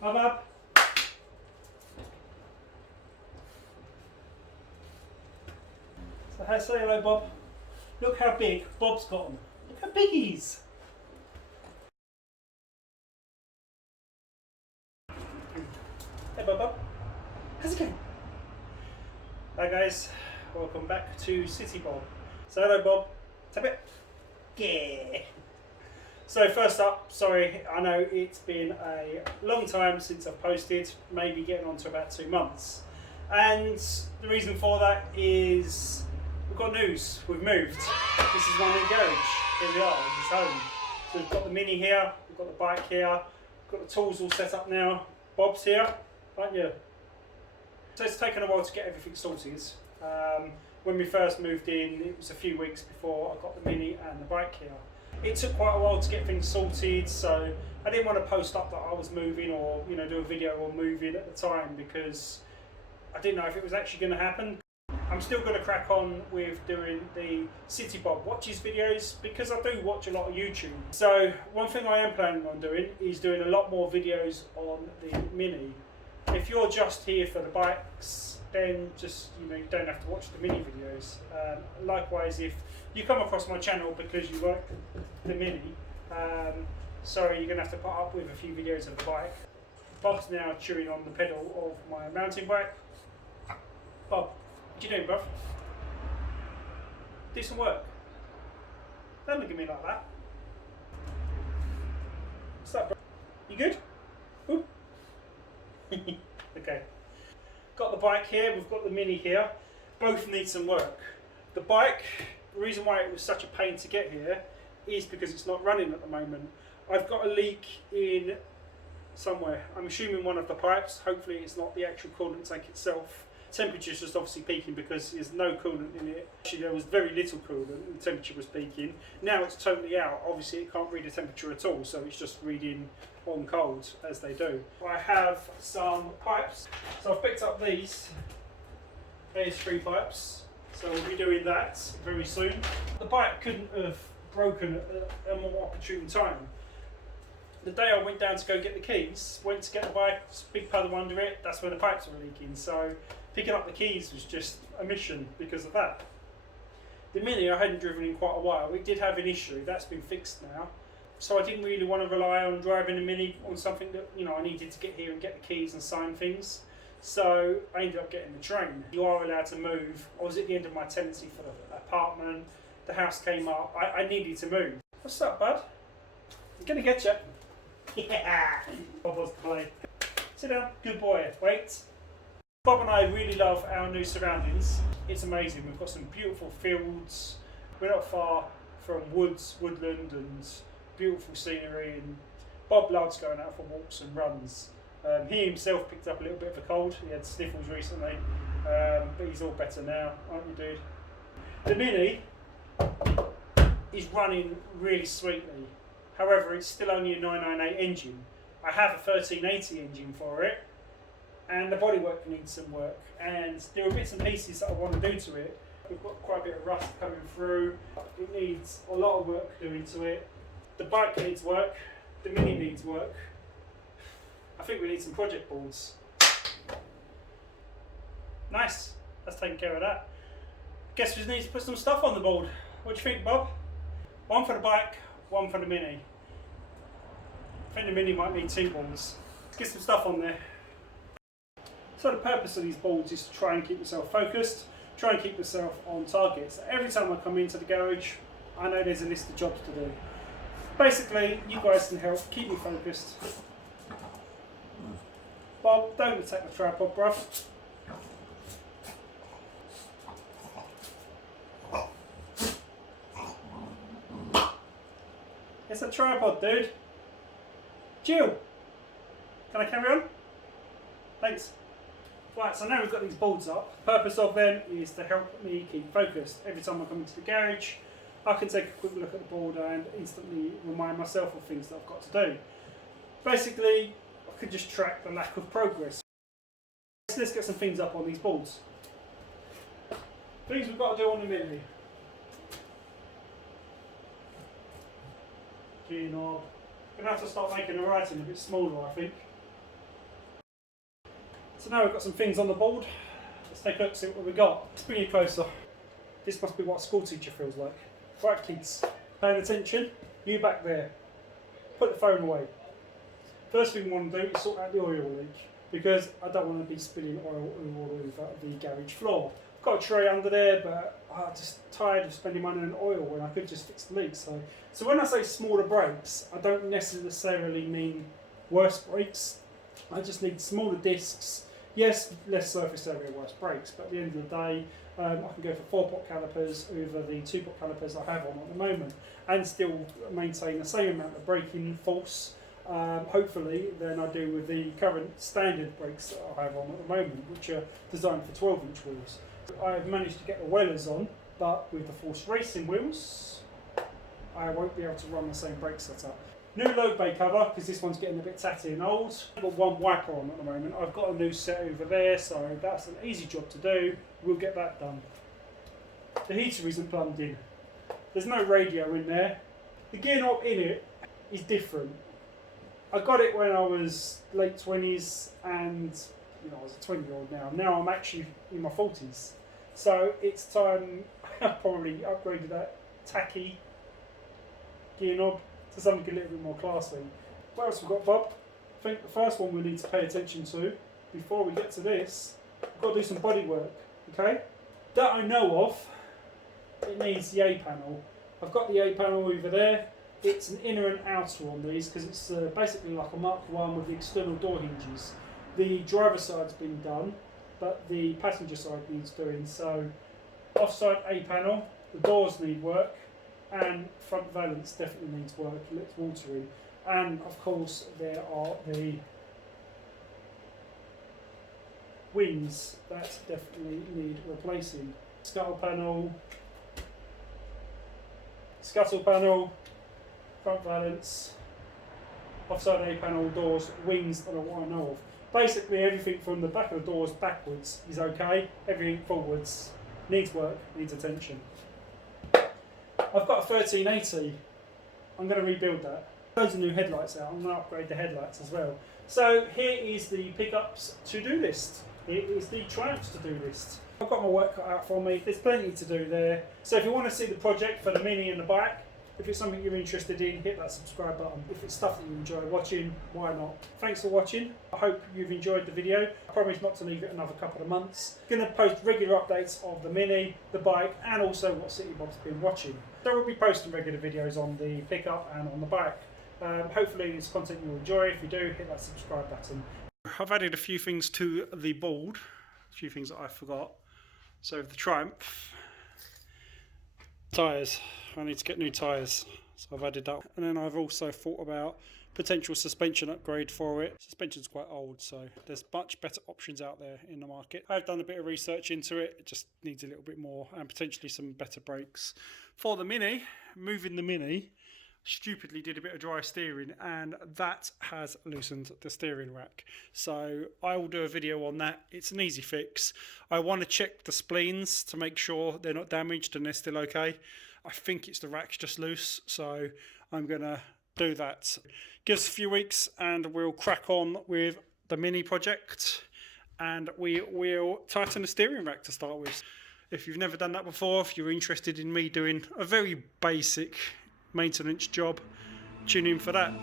Bob up. So say hello, Bob. Look how big Bob's got them. Look how big he is. Hey Bob. How's it going? Hi guys, welcome back to City Bob. So hello Bob. Tap it. Yeah. So first up, sorry, I know it's been a long time since I've posted, maybe getting on to about 2 months. And the reason for that is we've got news, we've moved. This is my new garage, here we are, this is home. So we've got the Mini here, we've got the bike here, we've got the tools all set up now. Bob's here, aren't you? So it's taken a while to get everything sorted. When we first moved in, it was a few weeks before I got the Mini and the bike here. It took quite a while to get things sorted, so I didn't want to post up that I was moving or do a video on moving at the time because I didn't know if it was actually going to happen. I'm still going to crack on with doing the City Bob Watches videos because I do watch a lot of YouTube. So one thing I am planning on doing is doing a lot more videos on the Mini. If you're just here for the bikes, then just you don't have to watch the Mini videos. Likewise, if you come across my channel because you like the Mini, sorry, you're going to have to put up with a few videos of the bike. Bob's now chewing on the pedal of my mountain bike. Bob, what you doing, bruv? Do some work. Don't look at me like that. What's that, bro? You good? Ooh. Okay. Got the bike here, we've got the Mini here. Both need some work. The bike, the reason why it was such a pain to get here is because it's not running at the moment. I've got a leak in somewhere. I'm assuming one of the pipes. Hopefully it's not the actual coolant tank itself. Temperature's just obviously peaking because there's no coolant in it. Actually there was very little coolant and the temperature was peaking. Now it's totally out. Obviously it can't read the temperature at all, so it's just reading on cold as they do. I have some pipes. So I've picked up these AS3 pipes. So we'll be doing that very soon. The bike couldn't have broken at a more opportune time. The day I went down to go get the keys, went to get the bike, big puddle under it, that's where the pipes were leaking. So picking up the keys was just a mission because of that. The Mini I hadn't driven in quite a while. It did have an issue, that's been fixed now. So I didn't really want to rely on driving the Mini on something that I needed to get here and get the keys and sign things. So I ended up getting the train. You are allowed to move. I was at the end of my tenancy for the apartment. The house came up. I needed to move. What's up, bud? I'm gonna get you. Yeah. Bob wants to play. Sit down. Good boy. Wait. Bob and I really love our new surroundings. It's amazing. We've got some beautiful fields. We're not far from woods, woodland, and beautiful scenery. And Bob loves going out for walks and runs. He himself picked up a little bit of a cold. He had sniffles recently, but he's all better now, aren't you, dude? The Mini is running really sweetly. However, it's still only a 998 engine. I have a 1380 engine for it, and the bodywork needs some work. And there are bits and pieces that I want to do to it. We've got quite a bit of rust coming through. It needs a lot of work doing to it. The bike needs work. The Mini needs work. I think we need some project boards. Nice, that's taking care of that. Guess we just need to put some stuff on the board. What do you think, Bob? One for the bike, one for the Mini. I think the Mini might need 2 boards. Let's get some stuff on there. So the purpose of these boards is to try and keep yourself focused, try and keep yourself on target. So every time I come into the garage, I know there's a list of jobs to do. Basically, you guys can help keep me focused. Bob, don't attack the tripod, bruv. It's a tripod, dude. Jill, can I carry on? Thanks. Right, so now we've got these boards up. The purpose of them is to help me keep focused. Every time I come into the garage, I can take a quick look at the board and instantly remind myself of things that I've got to do. Basically, I could just track the lack of progress. So let's get some things up on these boards. Things we've got to do on the Mini. G knob. I'm going to have to start making the writing a bit smaller, I think. So now we've got some things on the board. Let's take a look, see what we got. Let's bring you closer. This must be what a school teacher feels like. Right kids, paying attention, you back there. Put the phone away. First thing we want to do is sort out the oil leak, because I don't want to be spilling oil all over the garage floor. I've got a tray under there, but I'm just tired of spending money on oil when I could just fix the leak. So when I say smaller brakes, I don't necessarily mean worse brakes. I just need smaller discs. Yes, less surface area, worse brakes, but at the end of the day, I can go for 4-pot calipers over the 2-pot calipers I have on at the moment, and still maintain the same amount of braking force, hopefully, than I do with the current standard brakes that I have on at the moment, which are designed for 12-inch wheels. I've managed to get the Wellers on, but with the Force Racing wheels, I won't be able to run the same brake setup. New load bay cover, because this one's getting a bit tatty and old. I've got one wiper on at the moment. I've got a new set over there, so that's an easy job to do. We'll get that done. The heater isn't plumbed in. There's no radio in there. The gear knob in it is different. I got it when I was late 20s, and I was a 20-year-old now. Now I'm actually in my 40s. So it's time I probably upgraded that tacky gear knob to something a little bit more classy. What else we've got, Bob? I think the first one we need to pay attention to before we get to this, we've got to do some body work, okay? That I know of, it needs the A-panel. I've got the A-panel over there. It's an inner and outer on these, because it's basically like a Mark 1 with the external door hinges. The driver's side's been done, but the passenger side needs doing. So offside A-panel, the doors need work, and front valance definitely needs work, it's watery. And of course there are the wings that definitely need replacing. Scuttle panel, front valance, offside A-panel, doors, wings are what I know of. Basically everything from the back of the doors backwards is okay, everything forwards needs work, needs attention. I've got a 1380, I'm going to rebuild that. Loads of new headlights out, I'm going to upgrade the headlights as well. So here is the pickups to-do list. Here is the Triumph's to-do list. I've got my work cut out for me, there's plenty to do there. So if you want to see the project for the Mini and the bike, if it's something you're interested in, hit that subscribe button. If it's stuff that you enjoy watching, why not? Thanks for watching. I hope you've enjoyed the video. I promise not to leave it another couple of months. I'm going to post regular updates of the Mini, the bike, and also what City Bob's been watching. So we'll be posting regular videos on the pickup and on the bike. Hopefully it's content you'll enjoy. If you do, hit that subscribe button. I've added a few things to the board, a few things that I forgot. So the Triumph, tyres. I need to get new tyres, so I've added that. And then I've also thought about potential suspension upgrade for it. Suspension's quite old, so there's much better options out there in the market. I've done a bit of research into it. It just needs a little bit more, and potentially some better brakes. For the Mini, moving the Mini, stupidly did a bit of dry steering, and that has loosened the steering rack. So I will do a video on that. It's an easy fix. I want to check the spleens to make sure they're not damaged and they're still okay. I think it's the rack's just loose, so I'm going to do that. Give us a few weeks and we'll crack on with the Mini project, and we will tighten the steering rack to start with. If you've never done that before, if you're interested in me doing a very basic maintenance job, tune in for that.